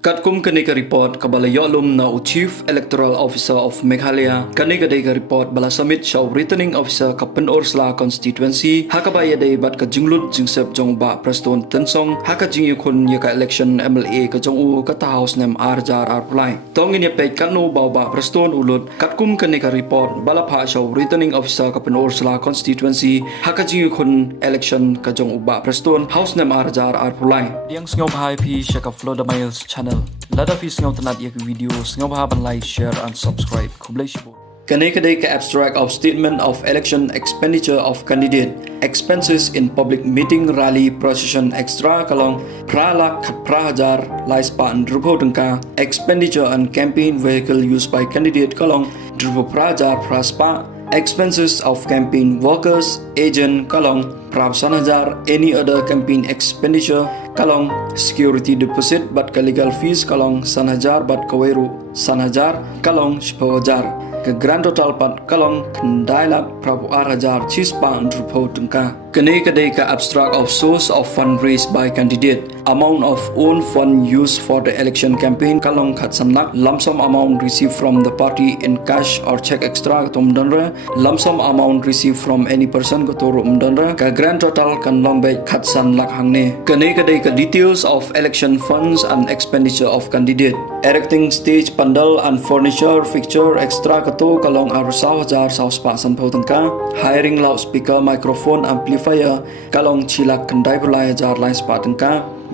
Katkum kanika report kabala yolum na Chief Electoral Officer of Meghalaya kanika deka report bala summit shaw returning officer ka Penorsla constituency hakabaya day bat ka Jinglut jingsep jongba Prestone Tynsong haka Jingïakhun yaka election MLA ka jongu ka house Snem arjar arpulai tongin ya page kanu bawba Prestone ulut katkum kanika report bala pha shaw returning officer ka Penorsla constituency haka Jingïakhun election ka jongu ba Prestone house Snem arjar arpulai Pdiang sngewbha pi shaka FLOWDA MILES Channel Lada sngewtynnad yak video sngewbha like, share and subscribe. Khublei Shibun. Kane abstract of statement of election expenditure of candidate expenses in public meeting rally procession extra kalong pralak prahajar laispan drupo tengka expenditure on campaign vehicle used by candidate kalong drupo prahajar praspa expenses of campaign workers agent kalong prabsanajar any other campaign expenditure kalong security deposit but legal fees kalong sanajar but kaweru sanajar kalong 10,000 ke grand total pat kalong kendailak prabu arajar chispa andrupo tengka kene ka abstract of source of fund raised by candidate amount of own fund used for the election campaign kalong khatsanlak lump sum amount received from the party in cash or check extra tom donra lump sum amount received from any person ko torum donra ka grand total kan long bay khatsanlak hangne kene ka details of election funds and expenditure of candidate erecting stage pandal and furniture fixture extra kato kalong arusau jar saus pasan potengka hiring loudspeaker microphone amplifier kalong chilak kendai bulai jar lain sepatengka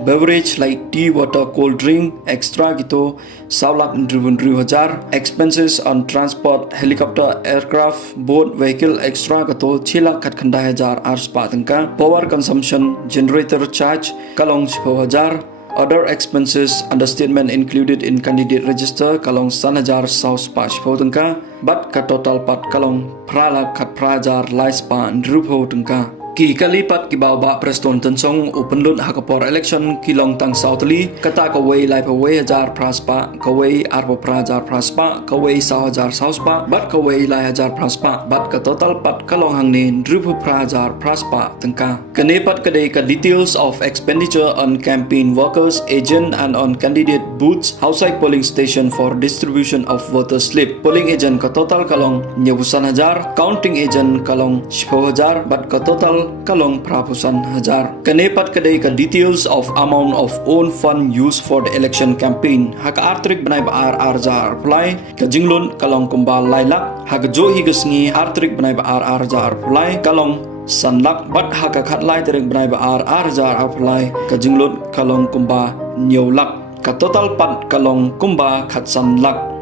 beverage like tea water cold drink extra gitu saulak driven jar expenses on transport helicopter aircraft boat vehicle extra kato chilak kat kendai jar ars patengka power consumption generator charge kalong 10,000 other expenses understatement included in candidate register kalong sanajar saus pas potengka bat ka total pat kalong pralak kat prajar laispa drupo tengka ki kalipat ki bawba Prestone Tynsong open lut hakapor election kilong tang southly kata kawei lai pawei hajar praspa kawei arpo prajar praspa kawei sahajar sauspa bat kawei lai hajar praspa bat ka total pat kalong hangni drupu prajar praspa tengka kene pat kadai ka details of expenditure on campaign workers agent and on candidate booths outside polling station for distribution of voter slip polling agent ka total kalong 9,000 counting agent kalong 10,000 bat ka total kalong prapusan hajar kanepat kadai ka details of amount of own fund used for the election campaign haka artrik banai ba arjar pulai ka Jinglut kalong kumbal lailak haka johi gesngi artrik banai ba arjar pulai kalong sanlak bat haka khatlai terek banai ba arjar pulai ka Jinglut kalong kumba nyolak ka total pat kalong kumba khat sanlak